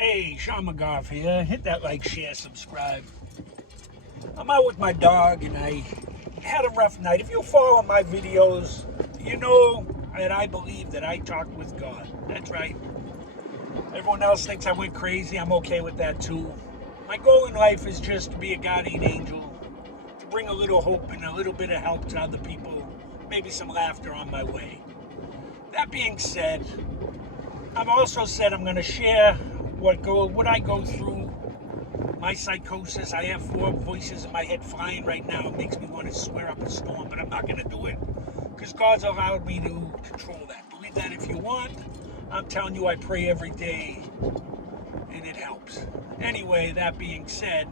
Hey, Sean McGough here. Hit that like, share, subscribe. I'm out with my dog and I had a rough night. If you follow my videos, you know that I believe that I talk with God. That's right. Everyone else thinks I went crazy. I'm okay with that too. My goal in life is just to be a guardian angel, to bring a little hope and a little bit of help to other people, maybe some laughter on my way. That being said, I've also said I'm going to share what I go through, my psychosis. I have 4 voices in my head flying right now. It makes me want to swear up a storm, but I'm not going to do it because God's allowed me to control that. Believe that if you want. I'm telling you, I pray every day, and it helps. Anyway, that being said,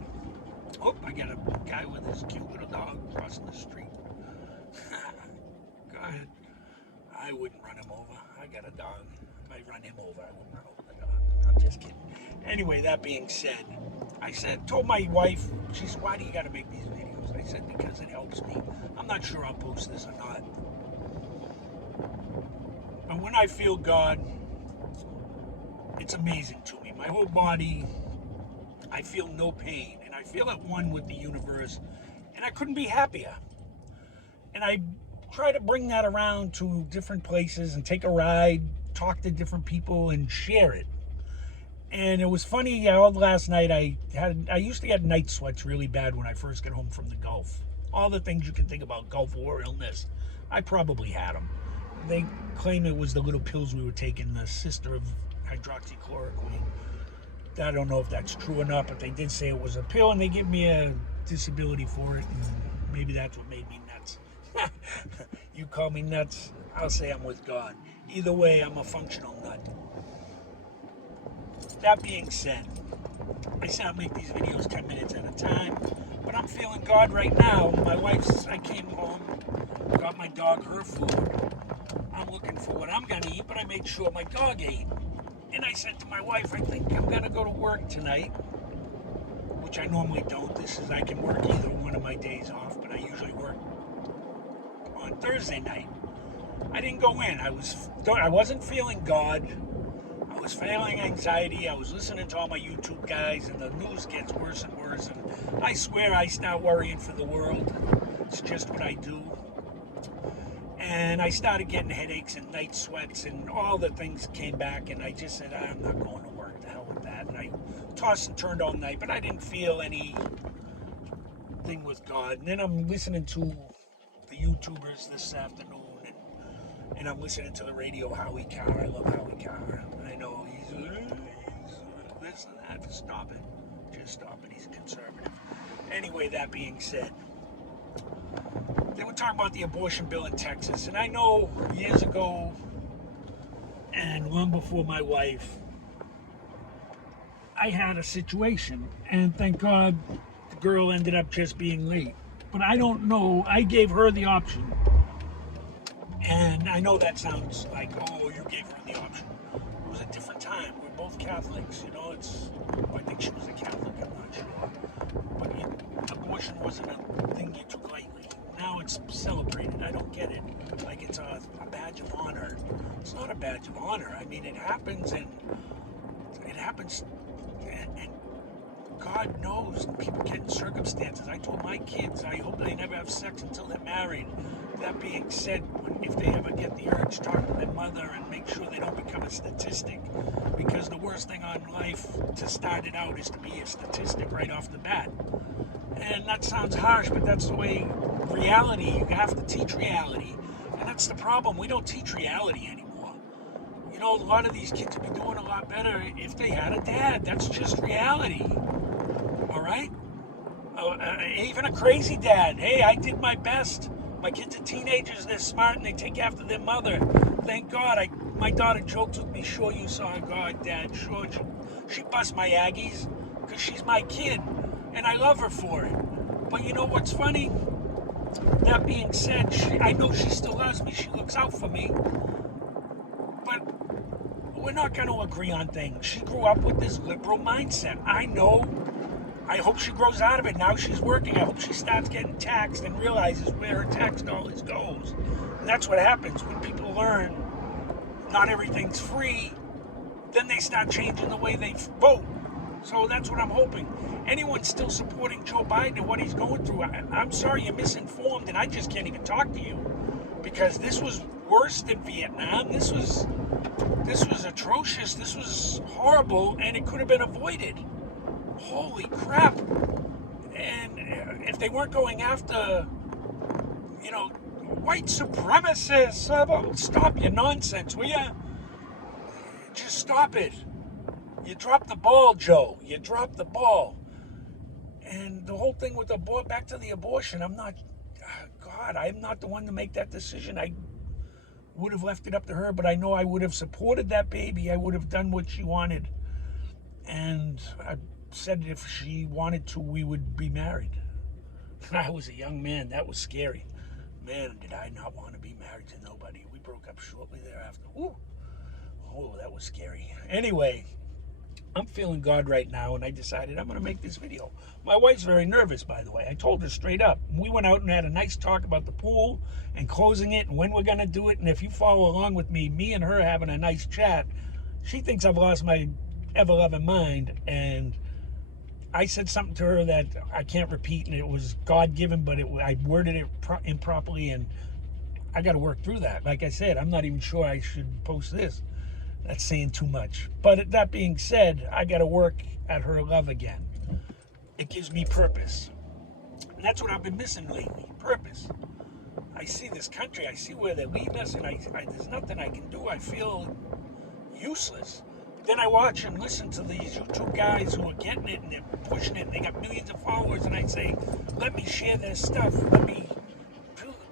I got a guy with his cute little dog crossing the street. Go ahead. I wouldn't run him over. I got a dog. I might run him over. I wouldn't run over the dog. I'm just kidding. Anyway, that being said, told my wife, she said, why do you got to make these videos? I said, because it helps me. I'm not sure I'll post this or not. But when I feel God, it's amazing to me. My whole body, I feel no pain. And I feel at one with the universe. And I couldn't be happier. And I try to bring that around to different places and take a ride, talk to different people, and share it. And it was funny, all last night I used to get night sweats really bad when I first got home from the Gulf. All the things you can think about, Gulf War illness, I probably had them. They claim it was the little pills we were taking, the sister of hydroxychloroquine. I don't know if that's true or not, but they did say it was a pill, and they give me a disability for it, and maybe that's what made me nuts. You call me nuts, I'll say I'm with God. Either way, I'm a functional nut. That being said, I said I'll make these videos 10 minutes at a time, but I'm feeling God right now. I came home, got my dog her food. I'm looking for what I'm going to eat, but I made sure my dog ate. And I said to my wife, I think I'm going to go to work tonight, which I normally don't. I can work either one of my days off, but I usually work on Thursday night. I didn't go in. I wasn't feeling God. I was feeling anxiety. I was listening to all my YouTube guys, and the news gets worse and worse. And I swear I start worrying for the world. It's just what I do. And I started getting headaches and night sweats, and all the things came back. And I just said, I'm not going to work. The hell with that. And I tossed and turned all night, but I didn't feel anything with God. And then I'm listening to the YouTubers this afternoon. And I'm listening to the radio, Howie Carr. I love Howie Carr. I know he's this and that. Stop it. Just stop it. He's conservative. Anyway, that being said, they were talking about the abortion bill in Texas. And I know years ago, and long before my wife, I had a situation. And thank God the girl ended up just being late. But I don't know. I gave her the option. And I know that sounds like, you gave her the option. It was a different time. We're both Catholics, I think she was a Catholic, I'm not sure. But abortion wasn't a thing you took lightly. Now it's celebrated. I don't get it. Like it's a badge of honor. It's not a badge of honor. I mean, it happens, and God knows people get in circumstances. I told my kids, I hope they never have sex until they're married. That being said, if they ever get the urge, talk to their mother and make sure they don't become a statistic. Because the worst thing on life to start it out is to be a statistic right off the bat. And that sounds harsh, but that's the way reality, you have to teach reality. And that's the problem, we don't teach reality anymore. A lot of these kids would be doing a lot better if they had a dad. That's just reality. All right? Even a crazy dad. Hey, I did my best. My kids are teenagers, they're smart, and they take after their mother. Thank God. My daughter jokes with me, sure you saw God, Dad. Sure, she busts my Aggies because she's my kid, and I love her for it. But you know what's funny? That being said, I know she still loves me. She looks out for me. But we're not going to agree on things. She grew up with this liberal mindset. I know. I hope she grows out of it. Now she's working. I hope she starts getting taxed and realizes where her tax dollars goes. And that's what happens when people learn not everything's free. then they start changing the way they vote. So that's what I'm hoping. Anyone still supporting Joe Biden and what he's going through, I'm sorry you're misinformed, and I just can't even talk to you, because this was worse than Vietnam. This was atrocious. This was horrible, and it could have been avoided. Holy crap. And if they weren't going after, white supremacists, stop your nonsense, will ya? Just stop it. You dropped the ball, Joe. You dropped the ball. And the whole thing with back to the abortion, I'm not the one to make that decision. I would have left it up to her, but I know I would have supported that baby. I would have done what she wanted. And I said if she wanted to, we would be married. I was a young man. That was scary. Man, did I not want to be married to nobody. We broke up shortly thereafter. Ooh. Oh, that was scary. Anyway, I'm feeling God right now, and I decided I'm going to make this video. My wife's very nervous, by the way. I told her straight up. We went out and had a nice talk about the pool and closing it and when we're going to do it. And if you follow along with me and her having a nice chat, she thinks I've lost my ever-loving mind. And I said something to her that I can't repeat, and it was God-given, but I worded it improperly, and I got to work through that. Like I said, I'm not even sure I should post this. That's saying too much. But that being said, I got to work at her love again. It gives me purpose. And that's what I've been missing lately, purpose. I see this country, I see where they're leading us, and there's nothing I can do. I feel useless. Then I watch and listen to these YouTube guys who are getting it, and they're pushing it, and they got millions of followers, and I say, let me share their stuff.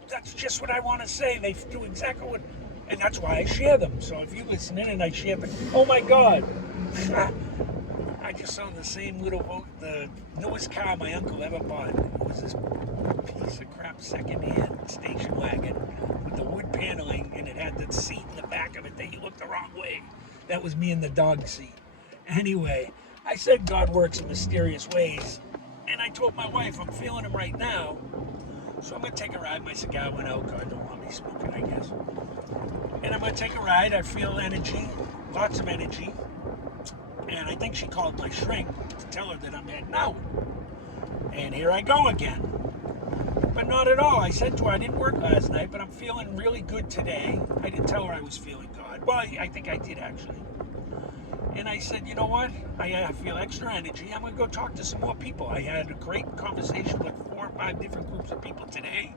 That's just what I want to say. They do exactly what... And that's why I share them. So if you listen in and I share them, oh my God. I just saw the same the newest car my uncle ever bought. It was this piece of crap secondhand station wagon with the wood paneling, and it had the seat in the back of it that you looked the wrong way. That was me in the dog seat. Anyway, I said God works in mysterious ways. And I told my wife I'm feeling him right now. So I'm going to take a ride. My cigar went out. God don't want me smoking, I guess. And I'm going to take a ride. I feel energy, lots of energy. And I think she called my shrink to tell her that I'm heading out. And here I go again. But not at all. I said to her I didn't work last night, but I'm feeling really good today. I didn't tell her I was feeling God. Well, I think I did, actually. And I said, you know what? I feel extra energy. I'm going to go talk to some more people. I had a great conversation with 4 or 5 different groups of people today.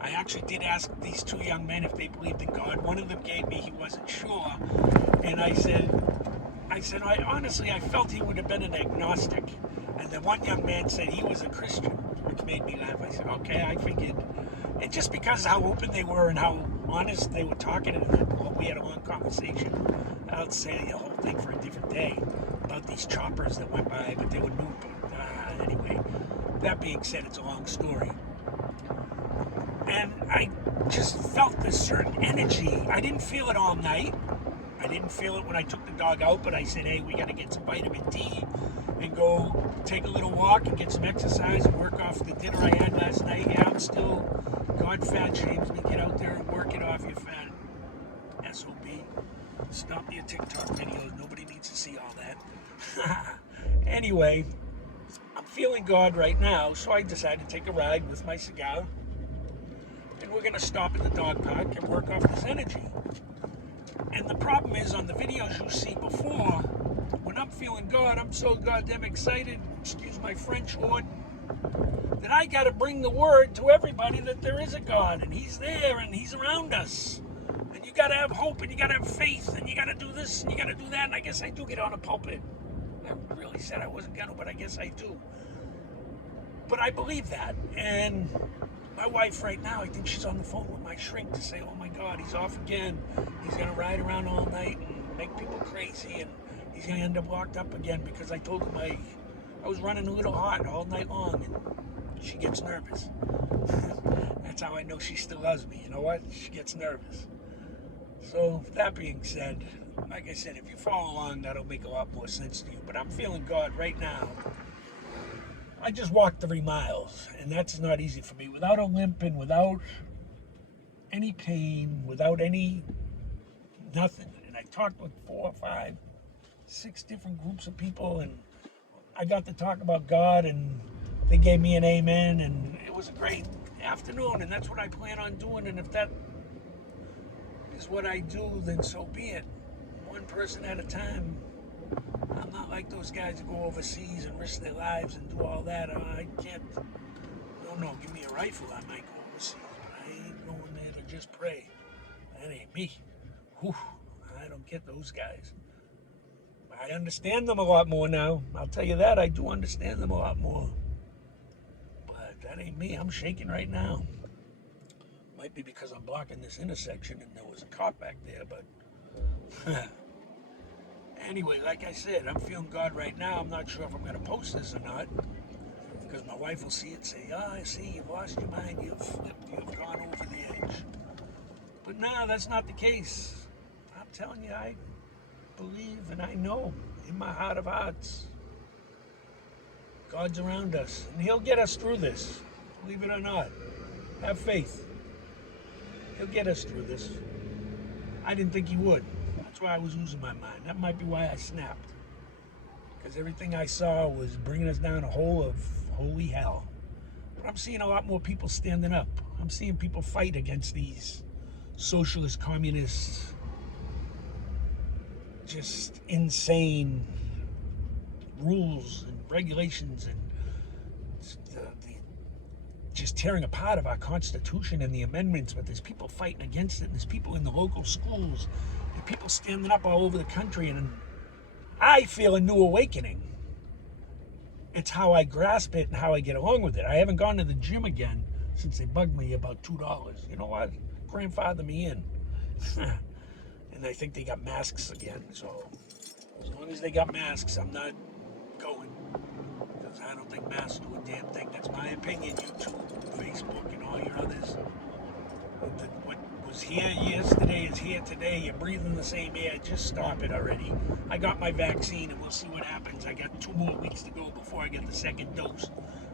I actually did ask these 2 young men if they believed in God. One of them gave me he wasn't sure. And I said, honestly, I felt he would have been an agnostic. And the one young man said he was a Christian, which made me laugh. I said, okay, I figured. And just because how open they were and how honest they were talking, and we had a long conversation. I'll say the whole thing for a different day about these choppers that went by, but they were new. Anyway, that being said, it's a long story. And I just felt this certain energy. I didn't feel it all night. I didn't feel it when I took the dog out, but I said, hey, we got to get some vitamin D and go take a little walk and get some exercise and work off the dinner I had last night. Yeah, I'm still, God fat shames me. Get out there and work it off, you fat SOB. Stop your TikTok videos. Nobody needs to see all that. Anyway, I'm feeling God right now, so I decided to take a ride with my cigar. And we're going to stop at the dog park and work off this energy. And the problem is, on the videos you see before, when I'm feeling God, I'm so goddamn excited, excuse my French, Lord, that I got to bring the word to everybody that there is a God, and he's there, and he's around us. And you got to have hope, and you got to have faith, and you got to do this, and you got to do that, and I guess I do get on a pulpit. I really said I wasn't going to, but I guess I do. But I believe that, and my wife right now, I think she's on the phone with my shrink to say, oh my God, he's off again. He's going to ride around all night and make people crazy, and he's going to end up locked up again because I told him I was running a little hot all night long, and she gets nervous. That's how I know she still loves me. You know what? She gets nervous. So that being said, like I said, if you follow along, that'll make a lot more sense to you. But I'm feeling God right now. I just walked 3 miles, and that's not easy for me. Without a limp and without any pain, without any nothing. And I talked with 4 or 5 6 different groups of people, and I got to talk about God, and they gave me an amen, and it was a great afternoon, and that's what I plan on doing. And if that is what I do, then so be it. One person at a time. I'm not like those guys who go overseas and risk their lives and do all that. I can't. No, give me a rifle, I might go overseas, but I ain't going there to just pray. That ain't me. Whew, I don't get those guys. I understand them a lot more now. I'll tell you that. I do understand them a lot more. But that ain't me. I'm shaking right now. Might be because I'm blocking this intersection and there was a cop back there, but anyway, like I said, I'm feeling God right now. I'm not sure if I'm going to post this or not, because my wife will see it and say, I see, you've lost your mind, you've flipped, you've gone over the edge. But no, that's not the case. I'm telling you, I believe and I know in my heart of hearts, God's around us, and He'll get us through this, believe it or not. Have faith. He'll get us through this. I didn't think He would. That's why I was losing my mind. That might be why I snapped. Because everything I saw was bringing us down a hole of holy hell. But I'm seeing a lot more people standing up. I'm seeing people fight against these socialist, communist, just insane rules and regulations, and just tearing apart of our Constitution and the amendments. But there's people fighting against it, and there's people in the local schools, and people standing up all over the country, and I feel a new awakening. It's how I grasp it and how I get along with it. I haven't gone to the gym again since they bugged me about $2. You know what? Grandfather me in. And I think they got masks again. So as long as they got masks, I'm not going. Because I don't think masks do a damn thing. That's my opinion. YouTube, Facebook, and all your others. What was here yesterday is here today. You're breathing the same air. Just stop it already. I got my vaccine, and we'll see what happens. I got 2 more weeks to go before I get the second dose.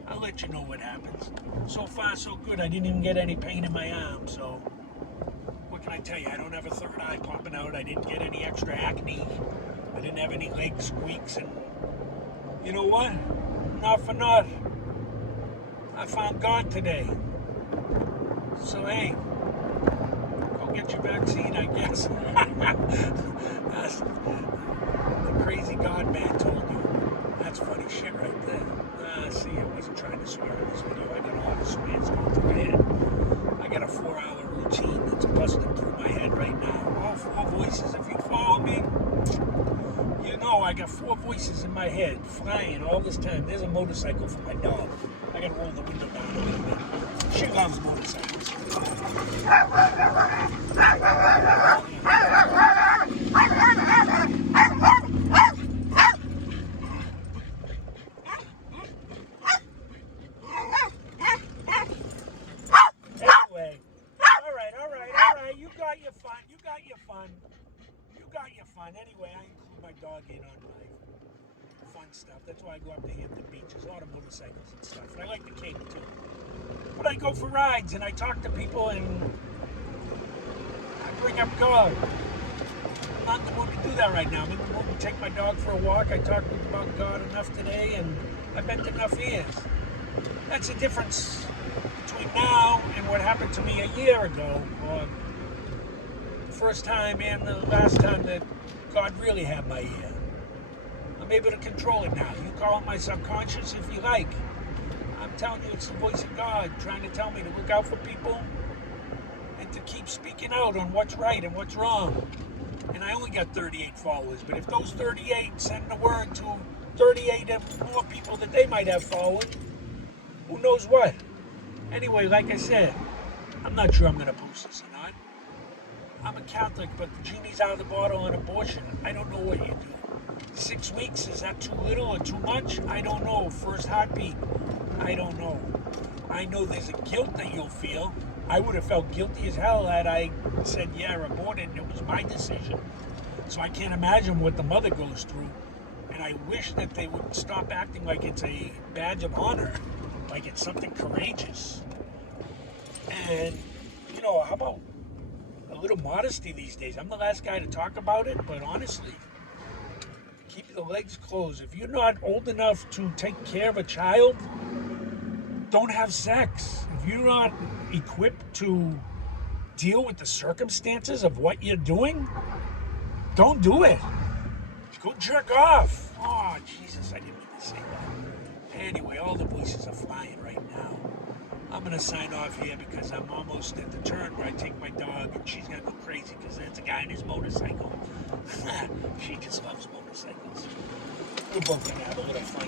I'll let you know what happens. So far, so good. I didn't even get any pain in my arm, so what can I tell you? I don't have a third eye popping out. I didn't get any extra acne. I didn't have any leg squeaks, and you know what? Not for naught. I found God today. So hey, go get your vaccine, I guess. That's the crazy God man told you. That's funny shit right there. See, I wasn't trying to swear in this video. I got a lot of swears going through my head. I got a 4-hour routine that's busting through my head right now. All 4 voices. If you follow me, you know I got 4 voices in my head flying all this time. There's a motorcycle for my dog. I gotta roll the window down a little bit. She loves motorcycles. Anyway, all right. You got your fun. Anyway, I include my dog in on my fun stuff. That's why I go up to Hampton Beach. There's a lot of motorcycles and stuff. And I like the Cape too. But I go for rides and I talk to people and I bring up God. I'm not in the mood to do that right now. I'm in the mood to take my dog for a walk. I talked about God enough today, and I've been to enough years. That's the difference between now and what happened to me a year ago, or the first time and the last time that God really had my ear. I'm able to control it now. You call it my subconscious if you like. I'm telling you, it's the voice of God trying to tell me to look out for people and to keep speaking out on what's right and what's wrong. And I only got 38 followers, but if those 38 send the word to 38 more people that they might have followed, who knows what? Anyway, like I said, I'm not sure I'm going to post this or not. I'm a Catholic, but the genie's out of the bottle on abortion. I don't know what you do. 6 weeks, is that too little or too much? I don't know. First heartbeat, I don't know. I know there's a guilt that you'll feel. I would have felt guilty as hell had I said, yeah, abort it, and it was my decision. So I can't imagine what the mother goes through. And I wish that they would stop acting like it's a badge of honor, like it's something courageous. And, you know, how about a little modesty these days? I'm the last guy to talk about it, but honestly, Keep the legs closed. If you're not old enough to take care of a child, don't have sex. If you're not equipped to deal with the circumstances of what you're doing, don't do it. Go jerk off. Oh, Jesus, I didn't mean to say that. Anyway, all the voices are flying right now. I'm going to sign off here because I'm almost at the turn where I take my dog and she's going to go crazy because there's a guy on his motorcycle. She just loves motorcycles. We're both going to have a little fun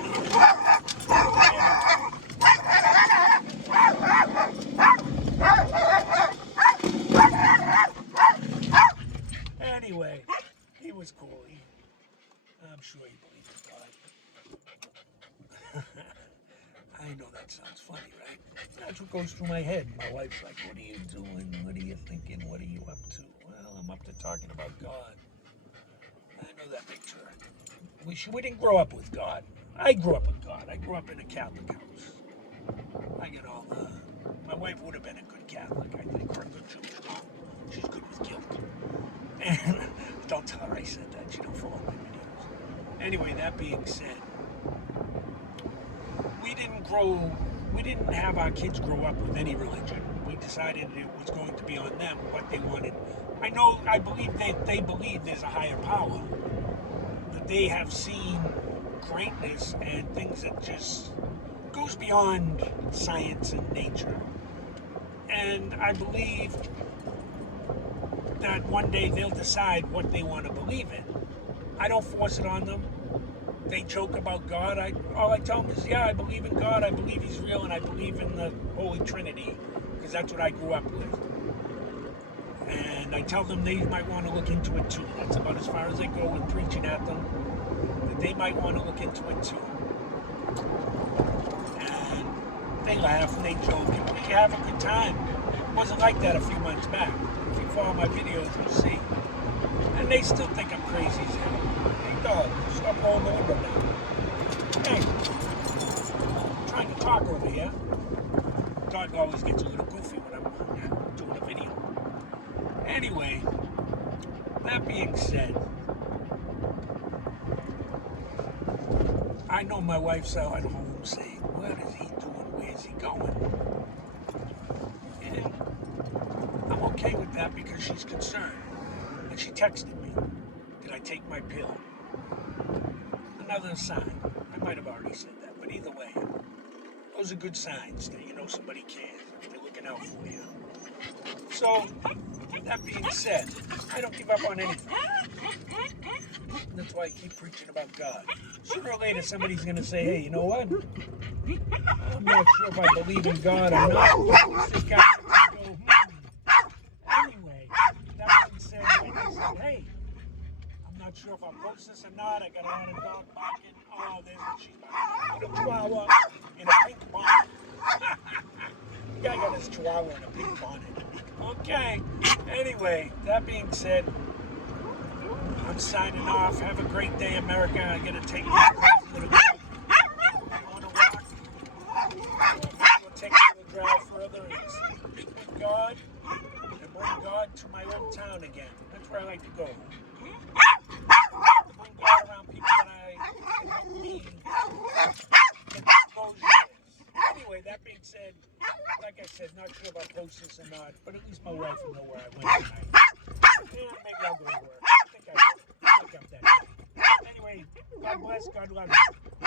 here. Anyway, he was cool. I'm sure he believed in God. I know that sounds funny, right? That's what goes through my head. My wife's like, what are you doing? What are you thinking? What are you up to? Well, I'm up to talking about God. I know that makes her. We didn't grow up with God. I grew up with God. I grew up in a Catholic house. I get all the... My wife would have been a good Catholic, I think, or a good Jewish mom. She's good with guilt. And don't tell her I said that. She don't follow my videos. Anyway, that being said, we didn't have our kids grow up with any religion. We decided it was going to be on them what they wanted. I believe they believe there's a higher power, that they have seen greatness and things that just goes beyond science and nature. And I believe that one day they'll decide what they want to believe in. I don't force it on them. They joke about God. All I tell them is, yeah, I believe in God, I believe He's real, and I believe in the Holy Trinity, because that's what I grew up with. And I tell them they might want to look into it too. That's about as far as I go with preaching at them, that they might want to look into it too. And they laugh and they joke, and we have a good time. It wasn't like that a few months back. If you follow my videos, you'll see. And they still think I'm crazy as hell. Hey, dog, stop blowing the window down. Hey, I'm trying to talk over here. Dog always gets a little goofy when I'm doing a video. Anyway, that being said, I know my wife's out at home saying, what is he doing? Where's he going? And I'm okay with that because she's concerned. And she texted me, did I take my pill? Another sign. I might have already said that, but either way, those are good signs that you know somebody cares. They're looking out for you. So, that being said, I don't give up on anything. That's why I keep preaching about God. Sooner or later, somebody's going to say, hey, you know what? I'm not sure if I believe in God or not. This guy go, Anyway, that being said, like I said, hey, I'm not sure if I'll post this or not. I got a lot of dog barking. Oh, there's what she's barking. A chihuahua in a pink bonnet. The guy got his chihuahua in a pink bonnet. Okay. Anyway, that being said, I'm signing off. Have a great day, America. I gotta take my little girl on a walk. We'll take a little drive further and speak with God and bring God to my hometown again. That's where I like to go. Bring God around people that can help me get those years. Anyway, that being said, like I said, not sure if I'll post this or not, but at least my wife will know where I went tonight. Yeah, maybe I'll go to work. I think I will. I'll wake up that day. Anyway, God bless, God love you.